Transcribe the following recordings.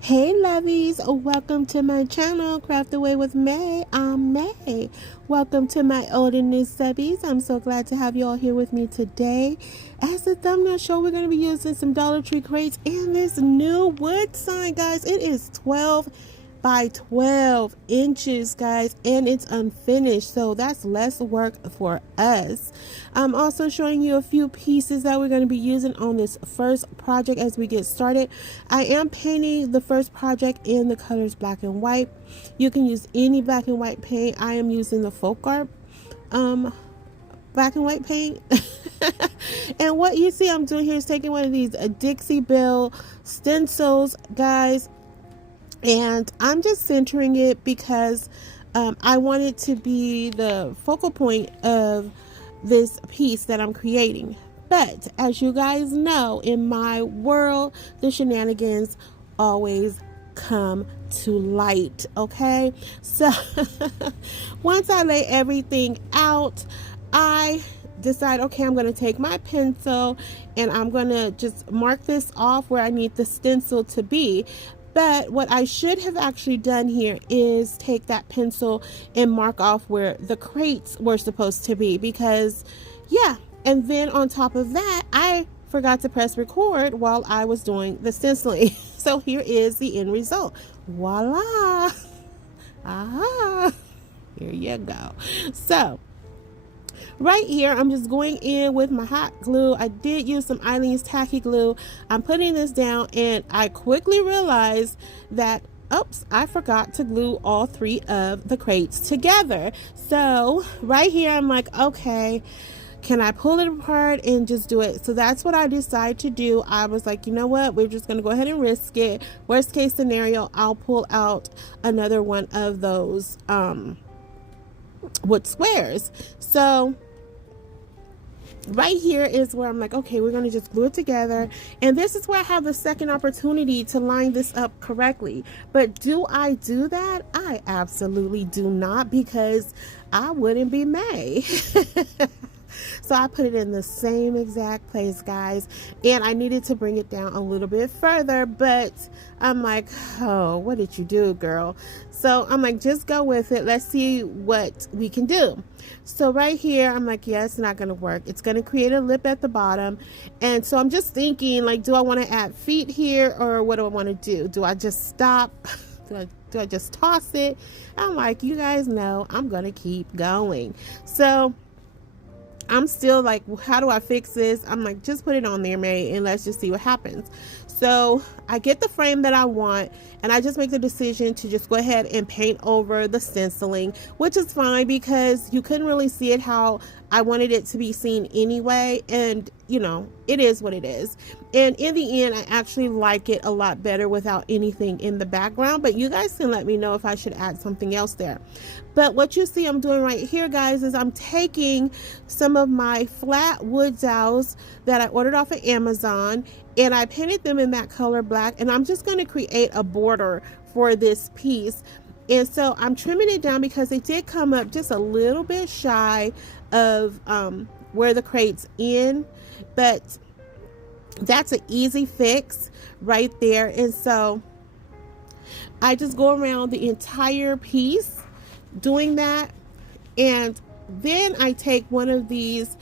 Hey lovies, welcome to my channel, Craft Away with May. I'm May. Welcome to my old and new subbies. I'm so glad to have you all here with me today. As the thumbnail show, we're going to be using some Dollar Tree crates and this new wood sign, guys. It is 12 by 12 inches, guys, and it's unfinished, so that's less work for us. I'm also showing you a few pieces that we're going to be using on this first project as we get started. I am painting the first project in the colors black and white. You can use any black and white paint. I am using the Folk Art black and white paint. And what you see I'm doing here is taking one of these Dixie Belle stencils, guys, and I'm just centering it because I want it to be the focal point of this piece that I'm creating. But as you guys know, in my world, the shenanigans always come to light. Okay, so once I lay everything out, I decide, okay, I'm going to take my pencil and I'm going to just mark this off where I need the stencil to be. But what I should have actually done here is take that pencil and mark off where the crates were supposed to be, because yeah. And then on top of that, I forgot to press record while I was doing the stenciling. So here is the end result. Voila. Aha. Here you go. So right here, I'm just going in with my hot glue. I did use some Eileen's tacky glue. I'm putting this down and I quickly realized that, oops, I forgot to glue all three of the crates together. So right here, I'm like, okay, can I pull it apart and just do it? So that's what I decided to do. I was like, you know what? We're just going to go ahead and risk it. Worst case scenario, I'll pull out another one of those wood squares. So right here is where I'm like, okay, we're going to just glue it together. And this is where I have the second opportunity to line this up correctly. But do I do that? I absolutely do not, because I wouldn't be May. So I put it in the same exact place, guys, and I needed to bring it down a little bit further, but I'm like, oh, what did you do, girl? So I'm like, just go with it. Let's see what we can do. So right here, I'm like, yeah, it's not going to work. It's going to create a lip at the bottom. And so I'm just thinking, like, do I want to add feet here, or what do I want to do? Do I just stop? Do I just toss it? I'm like, you guys know I'm going to keep going. So I'm still like, how do I fix this? I'm like, just put it on there, May, and let's just see what happens. So I get the frame that I want, and I just make the decision to just go ahead and paint over the stenciling, which is fine because you couldn't really see it how I wanted it to be seen anyway. And you know, it is what it is. And in the end, I actually like it a lot better without anything in the background, but you guys can let me know if I should add something else there. But what you see I'm doing right here, guys, is I'm taking some of my flat wood dowels that I ordered off of Amazon, and I painted them in that color black, and I'm just going to create a border for this piece. And so I'm trimming it down because it did come up just a little bit shy of where the crates end, but that's an easy fix right there. And so I just go around the entire piece doing that, and then I take one of these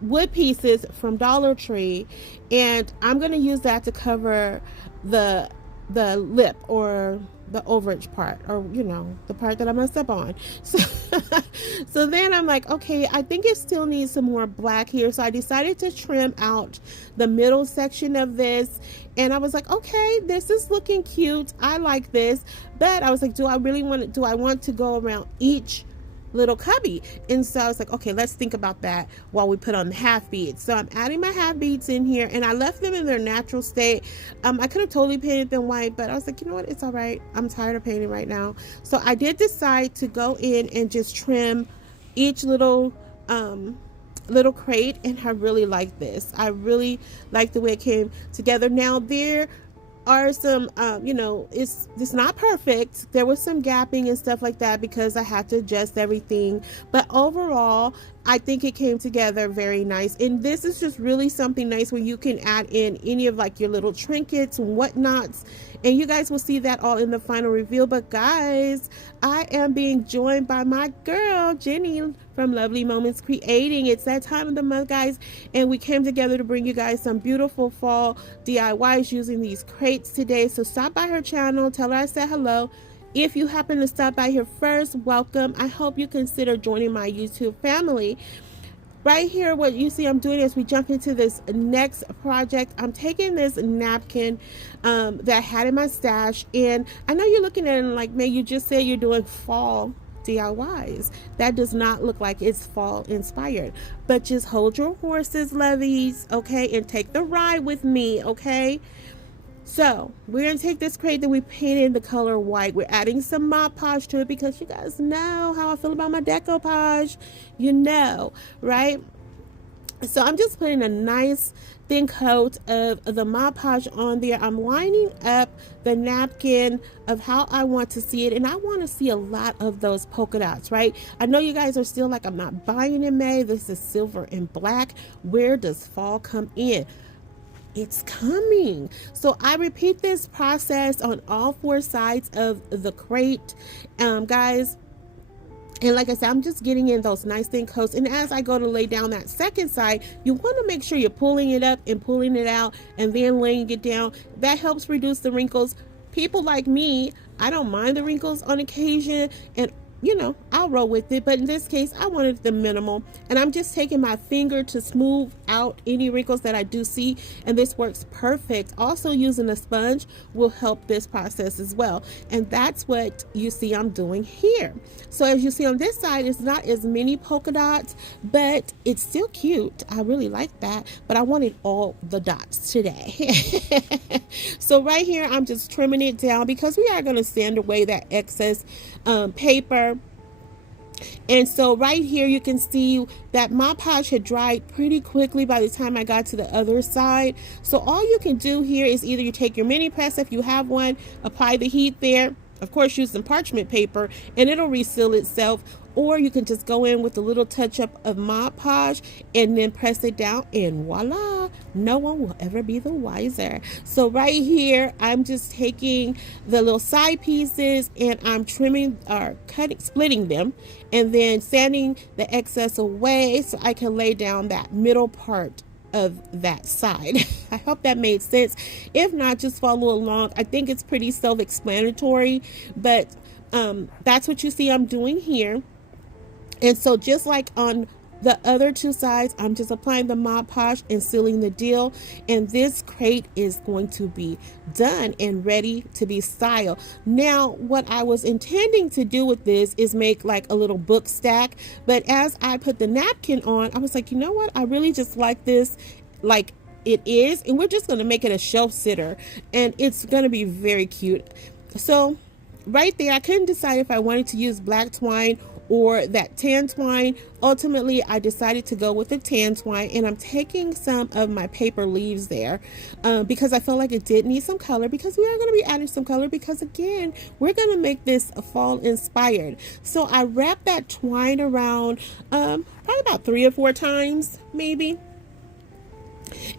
wood pieces from Dollar Tree, and I'm going to use that to cover the lip, or the overage part, or you know, the part that I messed up on. So then I'm like, okay, I think it still needs some more black here. So I decided to trim out the middle section of this, and I was like, okay, this is looking cute. I like this, but I was like, do I want to go around each little cubby? And so I was like, okay, let's think about that while we put on the half beads. So I'm adding my half beads in here, and I left them in their natural state. I could have totally painted them white, but I was like, you know what, it's all right. I'm tired of painting right now. So I did decide to go in and just trim each little crate, and I really like this. I really like the way it came together. Now there are some you know, it's not perfect. There was some gapping and stuff like that because I had to adjust everything, but overall I think it came together very nice. And this is just really something nice where you can add in any of like your little trinkets and whatnots. And you guys will see that all in the final reveal. But guys, I am being joined by my girl, Jenny from Lovely Moments Creating. It's that time of the month, guys. And we came together to bring you guys some beautiful fall DIYs using these crates today. So stop by her channel. Tell her I said hello. If you happen to stop by here first, welcome. I hope you consider joining my YouTube family. Right here, what you see I'm doing as we jump into this next project, I'm taking this napkin that I had in my stash, and I know you're looking at it like, man, you just said you're doing fall DIYs. That does not look like it's fall inspired, but just hold your horses, lovies, okay, and take the ride with me, okay? So we're going to take this crate that we painted in the color white. We're adding some Mod Podge to it because you guys know how I feel about my decoupage. You know, right? So I'm just putting a nice thin coat of the Mod Podge on there. I'm lining up the napkin of how I want to see it. And I want to see a lot of those polka dots, right? I know you guys are still like, I'm not buying in May. This is silver and black. Where does fall come in? It's coming. So I repeat this process on all four sides of the crate, guys. And like I said, I'm just getting in those nice thin coats. And as I go to lay down that second side, you want to make sure you're pulling it up and pulling it out and then laying it down. That helps reduce the wrinkles. People like me, I don't mind the wrinkles on occasion, and you know, I'll roll with it, but in this case, I wanted the minimal, and I'm just taking my finger to smooth out any wrinkles that I do see, and this works perfect. Also, using a sponge will help this process as well, and that's what you see I'm doing here. So as you see on this side, it's not as many polka dots, but it's still cute. I really like that, but I wanted all the dots today. So right here, I'm just trimming it down because we are going to sand away that excess paper. And so right here you can see that Mod Podge had dried pretty quickly by the time I got to the other side. So all you can do here is either you take your mini press if you have one, apply the heat there, of course use some parchment paper and it'll reseal itself, or you can just go in with a little touch up of Mod Podge and then press it down, and voila, no one will ever be the wiser. So right here, I'm just taking the little side pieces and I'm trimming or cutting, splitting them, and then sanding the excess away so I can lay down that middle part of that side. I hope that made sense. If not, just follow along. I think it's pretty self-explanatory, but that's what you see I'm doing here. And so just like on the other two sides, I'm just applying the Mod Podge and sealing the deal. And this crate is going to be done and ready to be styled. Now, what I was intending to do with this is make like a little book stack. But as I put the napkin on, I was like, you know what? I really just like this like it is. And we're just going to make it a shelf sitter. And it's going to be very cute. So right there, I couldn't decide if I wanted to use black twine or that tan twine. Ultimately, I decided to go with the tan twine, and I'm taking some of my paper leaves there because I felt like it did need some color, because we are going to be adding some color, because again, we're going to make this fall inspired. So I wrapped that twine around probably about 3 or 4 times maybe,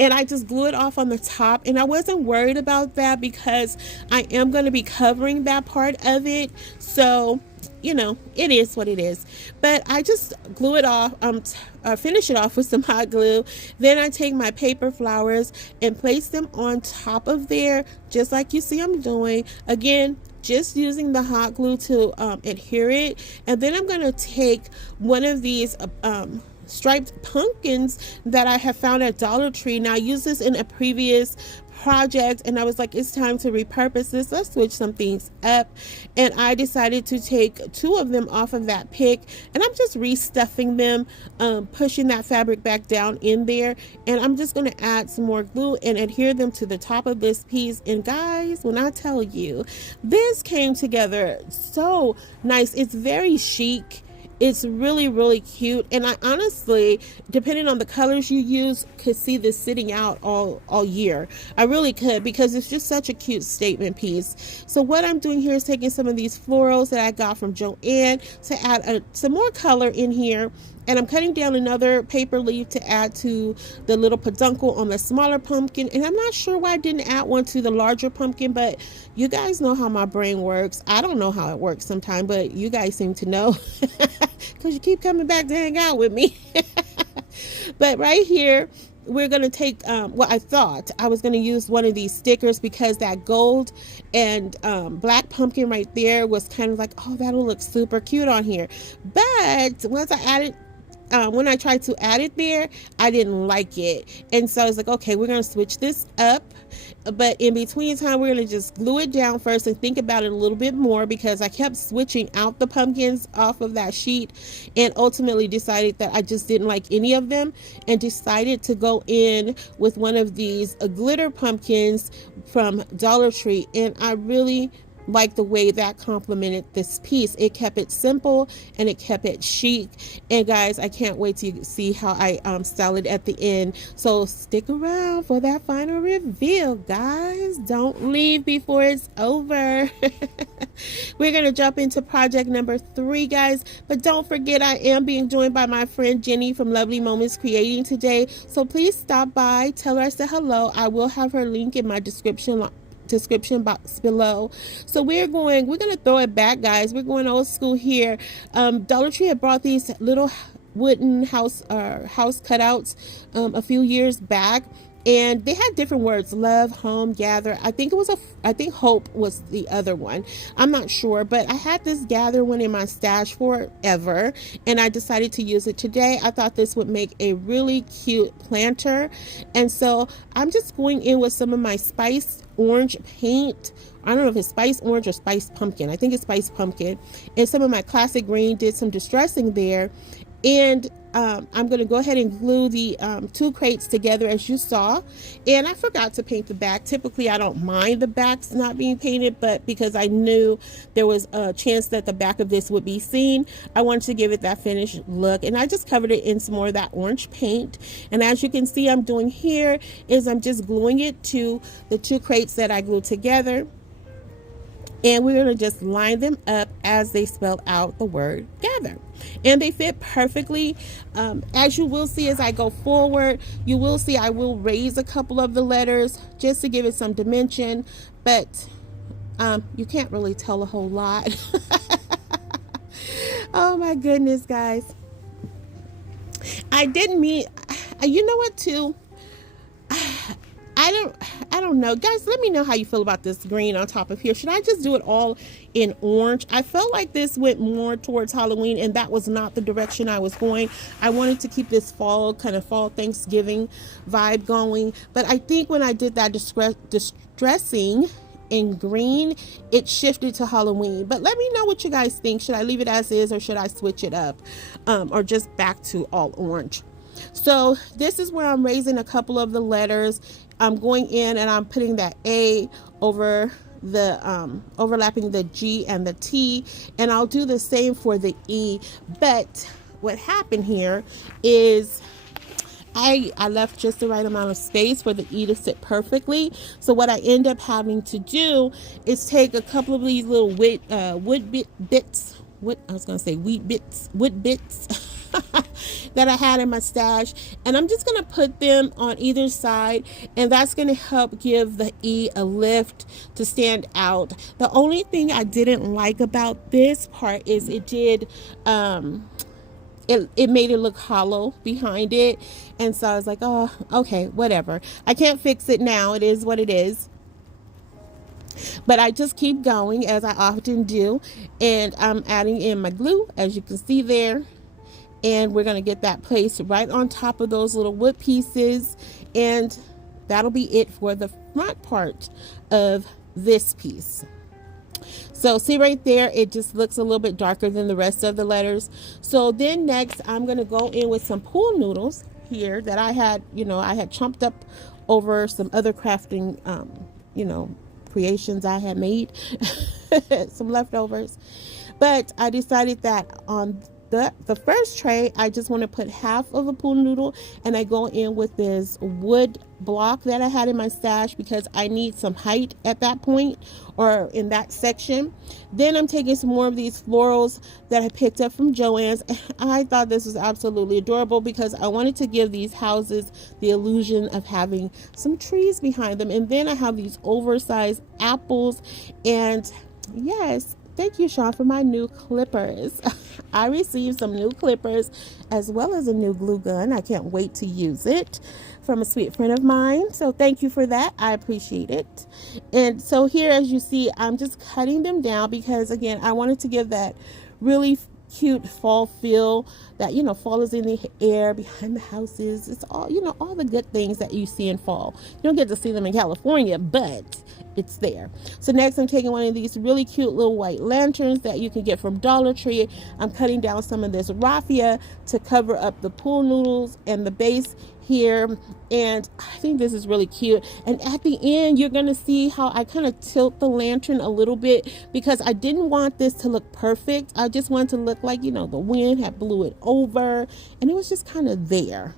and I just glue it off on the top. And I wasn't worried about that because I am going to be covering that part of it, so you know, it is what it is. But I just glue it off, finish it off with some hot glue. Then I take my paper flowers and place them on top of there, just like you see I'm doing. Again, just using the hot glue to adhere it. And then I'm going to take one of these striped pumpkins that I have found at Dollar Tree. Now, I used this in a previous project and I was like, it's time to repurpose this. Let's switch some things up. And I decided to take 2 of them off of that pick, and I'm just restuffing them, pushing that fabric back down in there. And I'm just going to add some more glue and adhere them to the top of this piece. And guys, when I tell you, this came together so nice. It's very chic. It's really, really cute. And I honestly, depending on the colors you use, could see this sitting out all year. I really could, because it's just such a cute statement piece. So what I'm doing here is taking some of these florals that I got from Joann to add some more color in here. And I'm cutting down another paper leaf to add to the little peduncle on the smaller pumpkin. And I'm not sure why I didn't add one to the larger pumpkin, but you guys know how my brain works. I don't know how it works sometimes, but you guys seem to know because you keep coming back to hang out with me. But right here, we're going to take, well, I thought I was going to use one of these stickers because that gold and black pumpkin right there was kind of like, oh, that'll look super cute on here. But once I added, when I tried to add it there, I didn't like it. And so I was like, okay, we're going to switch this up. But in between time, we're going to just glue it down first and think about it a little bit more, because I kept switching out the pumpkins off of that sheet and ultimately decided that I just didn't like any of them, and decided to go in with one of these glitter pumpkins from Dollar Tree. And I really like the way that complemented this piece. It kept it simple and it kept it chic. And guys, I can't wait to see how I style it at the end. So stick around for that final reveal, guys. Don't leave before it's over. We're gonna jump into project number 3, guys, but don't forget I am being joined by my friend Jenny from Lovely Moments Creating today. So please stop by, tell her I said hello. I will have her link in my description box below. So we're gonna throw it back, guys. We're going old school here. Dollar Tree had brought these little wooden house cutouts a few years back, and they had different words: love, home, gather. I think hope was the other one. I'm not sure, but I had this gather one in my stash forever, and I decided to use it today. I thought this would make a really cute planter, and so I'm just going in with some of my spiced orange paint. I don't know if it's spice orange or spice pumpkin. I think it's spice pumpkin. And some of my classic green, did some distressing there. And I'm going to go ahead and glue the 2 crates together, as you saw. And I forgot to paint the back. Typically, I don't mind the backs not being painted, but because I knew there was a chance that the back of this would be seen, I wanted to give it that finished look. And I just covered it in some more of that orange paint. And as you can see, I'm doing here is I'm just gluing it to the 2 crates that I glued together. And we're going to just line them up as they spell out the word gather. And they fit perfectly. As you will see as I go forward, you will see I will raise a couple of the letters just to give it some dimension. But you can't really tell a whole lot. Oh my goodness, guys. I didn't mean, you know what, too? I don't know, guys. Let me know how you feel about this green on top of here. Should I just do it all in orange? I felt like this went more towards Halloween, and that was not the direction I was going. I wanted to keep this fall, kind of fall Thanksgiving vibe going, but I think when I did that distressing in green, it shifted to Halloween. But let me know what you guys think. Should I leave it as is, or should I switch it up, or just back to all orange? So this is where I'm raising a couple of the letters. I'm going in and I'm putting that A over the overlapping the G and the T, and I'll do the same for the E. But what happened here is I left just the right amount of space for the E to sit perfectly. So what I end up having to do is take a couple of these little wood bits that I had in my stash, and I'm just going to put them on either side, and that's going to help give the E a lift to stand out. The only thing I didn't like about this part is it did it made it look hollow behind it, and so I was like, oh, okay, whatever. I can't fix it now. It is what it is. But I just keep going, as I often do, and I'm adding in my glue, as you can see there. And we're going to get that placed right on top of those little wood pieces, and that'll be it for the front part of this piece. So see right there, it just looks a little bit darker than the rest of the letters. So then next, I'm going to go in with some pool noodles here that I had chumped up over some other crafting, creations I had made, some leftovers. But I decided that on the first tray, I just want to put half of a pool noodle, and I go in with this wood block that I had in my stash because I need some height at that point or in that section. Then I'm taking some more of these florals that I picked up from Joann's. I thought this was absolutely adorable because I wanted to give these houses the illusion of having some trees behind them. And then I have these oversized apples, and yes, thank you, Sean, for my new clippers. I received some new clippers as well as a new glue gun. I can't wait to use it from a sweet friend of mine. So thank you for that. I appreciate it. And so here, as you see, I'm just cutting them down because, again, I wanted to give that really cute fall feel that, you know, fall is in the air behind the houses. It's all, you know, all the good things that you see in fall. You don't get to see them in California, but it's there. So next I'm taking one of these really cute little white lanterns that you can get from Dollar Tree. I'm cutting down some of this raffia to cover up the pool noodles and the base here, and I think this is really cute. And at the end, you're gonna see how I kind of tilt the lantern a little bit because I didn't want this to look perfect. I just wanted to look like, you know, the wind had blew it over and it was just kind of there.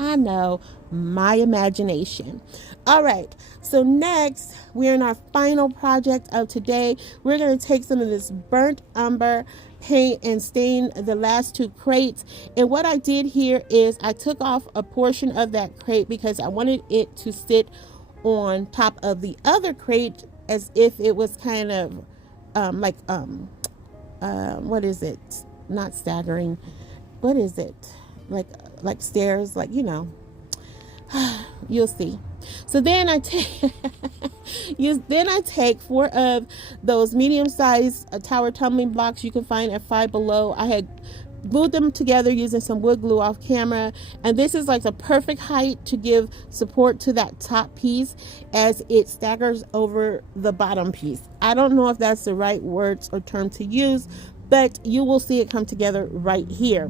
I know, my imagination. All right, so next we're in our final project of today. We're going to take some of this burnt umber paint and stain the last two crates. And what I did here is I took off a portion of that crate because I wanted it to sit on top of the other crate as if it was kind of what is it? Not staggering. What is it? Like stairs, like, you know. You'll see. So then I take four of those medium-sized tower tumbling blocks you can find at Five Below. I had glued them together using some wood glue off camera, and this is like the perfect height to give support to that top piece as it staggers over the bottom piece. I don't know if that's the right words or term to use, but you will see it come together right here.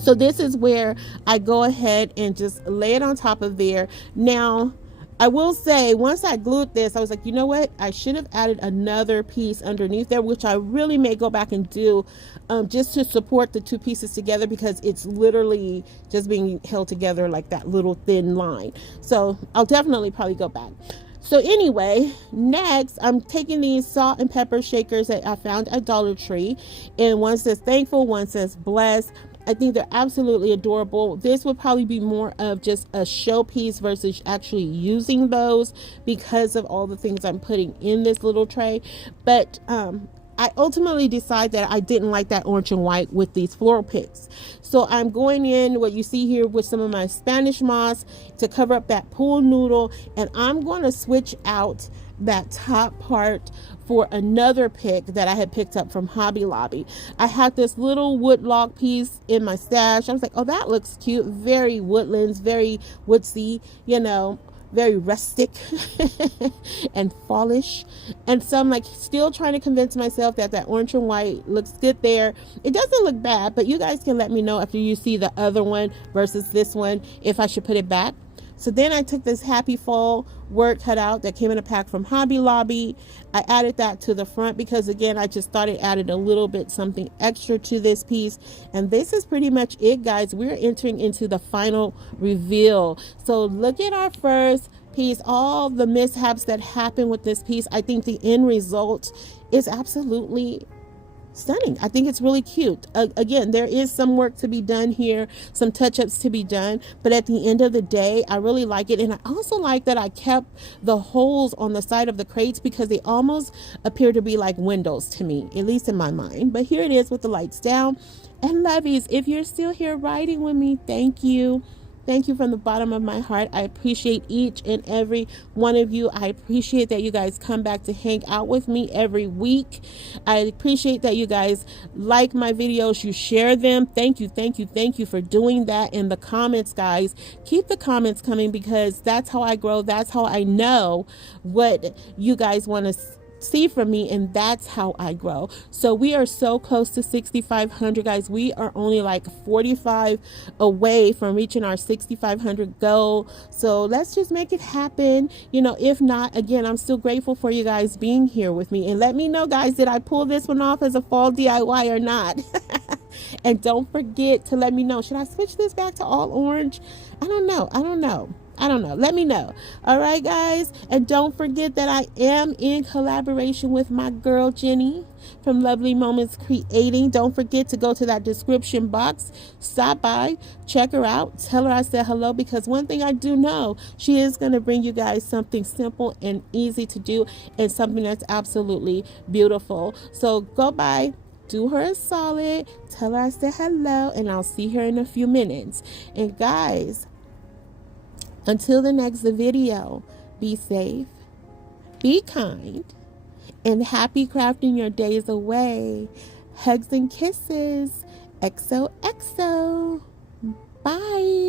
So this is where I go ahead and just lay it on top of there. Now, I will say, once I glued this, I was like, you know what? I should have added another piece underneath there, which I really may go back and do just to support the two pieces together because it's literally just being held together like that little thin line. So I'll definitely probably go back. So anyway, next I'm taking these salt and pepper shakers that I found at Dollar Tree, and one says thankful, one says blessed. I think they're absolutely adorable. This would probably be more of just a showpiece versus actually using those because of all the things I'm putting in this little tray. But I ultimately decided that I didn't like that orange and white with these floral picks. So I'm going in what you see here with some of my Spanish moss to cover up that pool noodle, and I'm going to switch out that top part for another pick that I had picked up from Hobby Lobby. I had this little wood log piece in my stash. I was like, oh, that looks cute. Very woodlands, very woodsy, you know, very rustic and fallish. And so I'm like still trying to convince myself that that orange and white looks good there. It doesn't look bad, but you guys can let me know after you see the other one versus this one if I should put it back. So then I took this Happy Fall word cutout that came in a pack from Hobby Lobby. I added that to the front because, again, I just thought it added a little bit something extra to this piece. And this is pretty much it, guys. We're entering into the final reveal. So look at our first piece, all the mishaps that happened with this piece. I think the end result is absolutely stunning. I think it's really cute. Again, there is some work to be done here, some touch-ups to be done, but at the end of the day, I really like it. And I also like that I kept the holes on the side of the crates because they almost appear to be like windows to me, at least in my mind. But here it is with the lights down. And lovies, if you're still here riding with me, thank you. Thank you from the bottom of my heart. I appreciate each and every one of you. I appreciate that you guys come back to hang out with me every week. I appreciate that you guys like my videos. You share them. Thank you, thank you, thank you for doing that. In the comments, guys, keep the comments coming because that's how I grow. That's how I know what you guys want to see from me, and that's how I grow. So we are so close to 6,500, guys. We are only like 45 away from reaching our 6,500 goal. So let's just make it happen. You know, if not, again, I'm still grateful for you guys being here with me. And let me know, guys, did I pull this one off as a fall DIY or not? And don't forget to let me know, should I switch this back to all orange? I don't know. Let me know. All right, guys. And don't forget that I am in collaboration with my girl Jenny from Lovely Moments Creating. Don't forget to go to that description box, stop by, check her out, tell her I said hello, because one thing I do know, she is going to bring you guys something simple and easy to do, and something that's absolutely beautiful. So go by, do her a solid, tell her I said hello, and I'll see her in a few minutes. And guys, until the next video, be safe, be kind, and happy crafting your days away. Hugs and kisses. XOXO. Bye.